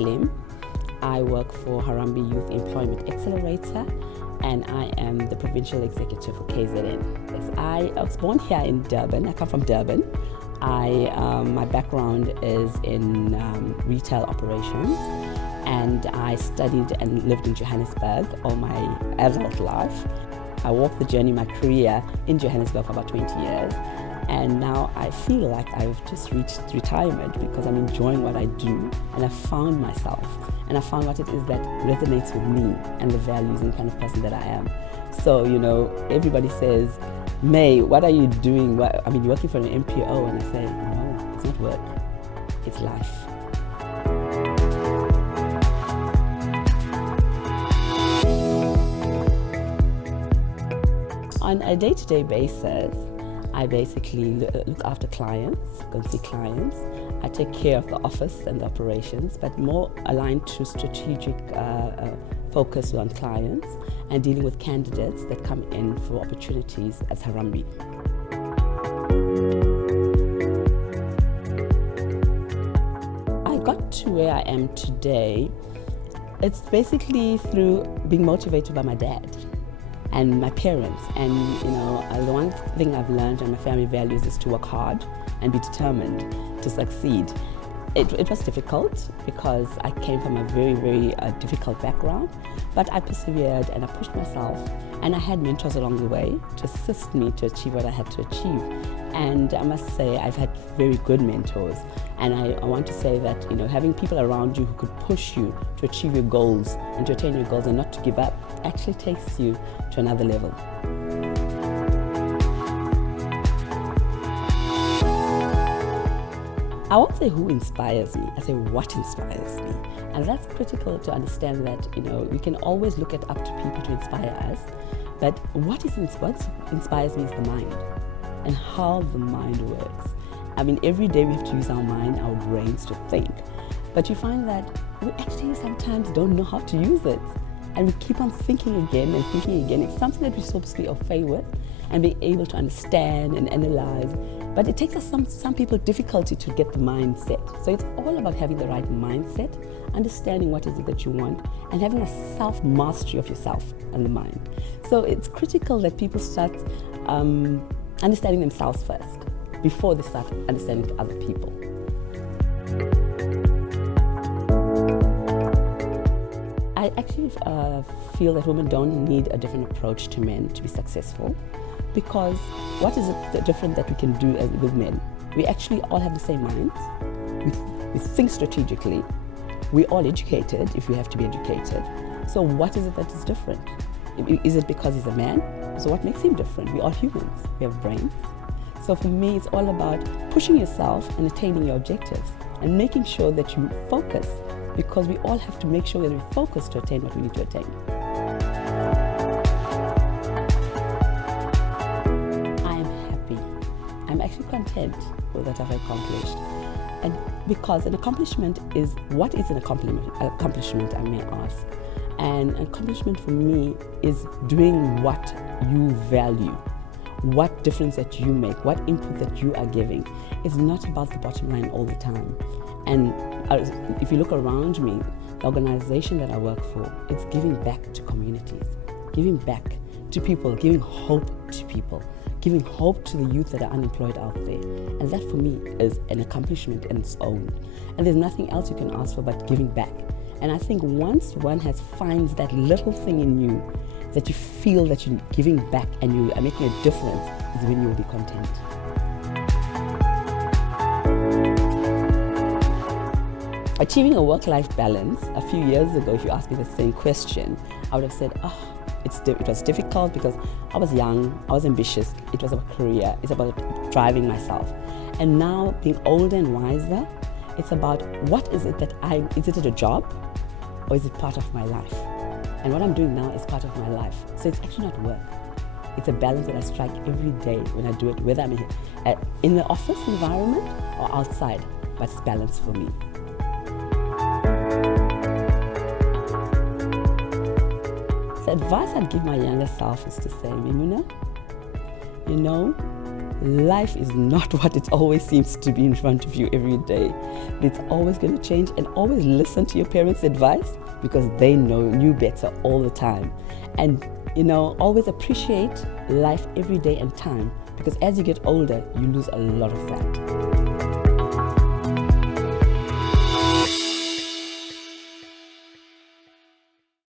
Salim. I work for Harambee Youth Employment Accelerator, and I am the provincial executive for KZN. Yes, I was born here in Durban. I come from Durban. My background is in retail operations, and I studied and lived in Johannesburg all my adult life. I walked the journey, my career in Johannesburg for about 20 years, and now I feel like I've just reached retirement because I'm enjoying what I do, and I found myself, and I found what it is that resonates with me and the values and kind of person that I am. So, everybody says, May, what are you doing? You're working for an MPO, and I say, no, it's not work, it's life. On a day-to-day basis, I basically look after clients, go and see clients. I take care of the office and the operations, but more aligned to strategic focus on clients and dealing with candidates that come in for opportunities as Harambee. I got to where I am today. It's basically through being motivated by my dad and my parents, and the one thing I've learned and my family values is to work hard and be determined to succeed. It was difficult because I came from a very, very difficult background, but I persevered and I pushed myself, and I had mentors along the way to assist me to achieve what I had to achieve. And I must say I've had very good mentors, and I want to say that having people around you who could push you to achieve your goals and to attain your goals and not to give up actually takes you to another level. I won't say who inspires me, I say what inspires me. And that's critical to understand that, we can always look up to people to inspire us, but what inspires me is the mind and how the mind works. Every day we have to use our mind, our brains to think, but you find that we actually sometimes don't know how to use it. And we keep on thinking again and thinking again. It's something that we're supposed to be okay with and be able to understand and analyze. But it takes us some people difficulty to get the mindset. So it's all about having the right mindset, understanding what is it that you want, and having a self-mastery of yourself and the mind. So it's critical that people start understanding themselves first before they start understanding other people. I actually feel that women don't need a different approach to men to be successful, because what is it different that we can do with men? We actually all have the same minds. We think strategically. We're all educated if we have to be educated. So what is it that is different? Is it because he's a man? So what makes him different? We're all humans. We have brains. So for me, it's all about pushing yourself and attaining your objectives and making sure that you focus, because we all have to make sure that we focus to attain what we need to attain. I'm happy. I'm actually content with what I've accomplished. And because an accomplishment is, what is an accomplishment, I may ask. And an accomplishment for me is doing what you value, what difference that you make, what input that you are giving. It's not about the bottom line all the time. And if you look around me, the organization that I work for, it's giving back to communities, giving back to people, giving hope to people, giving hope to the youth that are unemployed out there. And that for me is an accomplishment in its own. And there's nothing else you can ask for but giving back. And I think once one finds that little thing in you that you feel that you're giving back and you are making a difference, is when you'll be content. Achieving a work-life balance, a few years ago, if you asked me the same question, I would have said, it was difficult because I was young, I was ambitious, it was about career, it's about driving myself. And now, being older and wiser, it's about what is it that is it a job or is it part of my life? And what I'm doing now is part of my life. So it's actually not work. It's a balance that I strike every day when I do it, whether I'm in the office environment or outside, but it's balance for me. The advice I'd give my younger self is to say, Maimoona, life is not what it always seems to be in front of you every day. It's always going to change, and always listen to your parents' advice because they know you better all the time. And always appreciate life every day and time, because as you get older, you lose a lot of that.